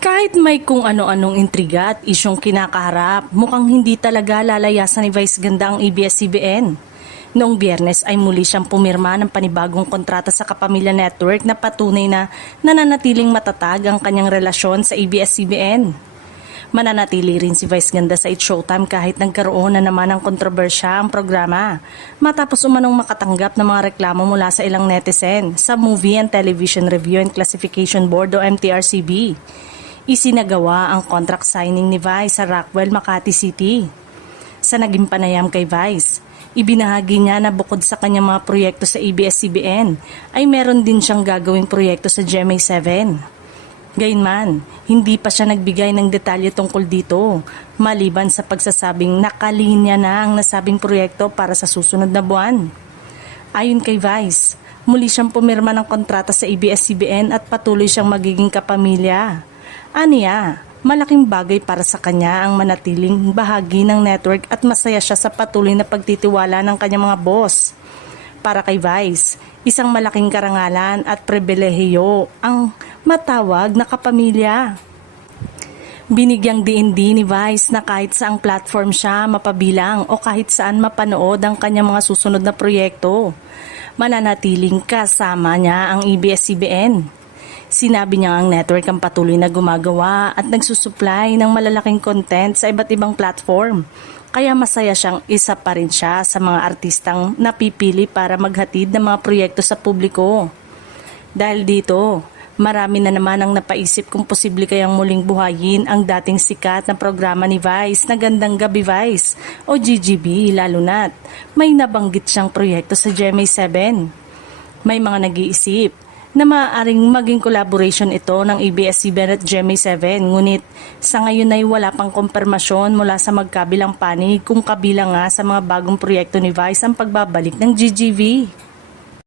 Kahit may kung ano-anong intriga at isyong kinakaharap, mukhang hindi talaga lalayasan ni Vice Ganda ang ABS-CBN. Noong Biyernes ay muli siyang pumirma ng panibagong kontrata sa Kapamilya Network na patunay na nananatiling matatag ang kanyang relasyon sa ABS-CBN. Mananatili rin si Vice Ganda sa It's Showtime kahit nagkaroon na naman ng kontrobersya ang programa matapos umanong makatanggap ng mga reklamo mula sa ilang netizen sa Movie and Television Review and Classification Board o MTRCB. Isinagawa ang contract signing ni Vice sa Rockwell, Makati City. Sa naging panayam kay Vice, ibinahagi niya na bukod sa kanyang mga proyekto sa ABS-CBN ay meron din siyang gagawing proyekto sa GMA7. Gayunman, hindi pa siya nagbigay ng detalye tungkol dito, maliban sa pagsasabing nakalinya na ang nasabing proyekto para sa susunod na buwan. Ayon kay Vice, muli siyang pumirma ng kontrata sa ABS-CBN at patuloy siyang magiging kapamilya. Aniya, malaking bagay para sa kanya ang manatiling bahagi ng network at masaya siya sa patuloy na pagtitiwala ng kanyang mga boss. Para kay Vice, isang malaking karangalan at pribilehiyo ang matawag na kapamilya. Binigyang diin ni Vice na kahit saang platform siya mapabilang o kahit saan mapanood ang kanyang mga susunod na proyekto, mananatiling kasama niya ang ABS-CBN. Sinabi niya ang network ang patuloy na gumagawa at nagsusupply ng malalaking content sa iba't ibang platform. Kaya masaya siyang isa pa rin siya sa mga artistang napipili para maghatid ng mga proyekto sa publiko. Dahil dito, marami na naman ang napaisip kung posible kayang muling buhayin ang dating sikat na programa ni Vice na Gandang Gabi Vice o GGB, lalo na't may nabanggit siyang proyekto sa GMA7. May mga nag-iisip na maaaring maging collaboration ito ng ABS-CBN at GMA7, ngunit sa ngayon ay wala pang kumpirmasyon mula sa magkabilang panig kung kabilang nga sa mga bagong proyekto ni Vice ang pagbabalik ng GGV.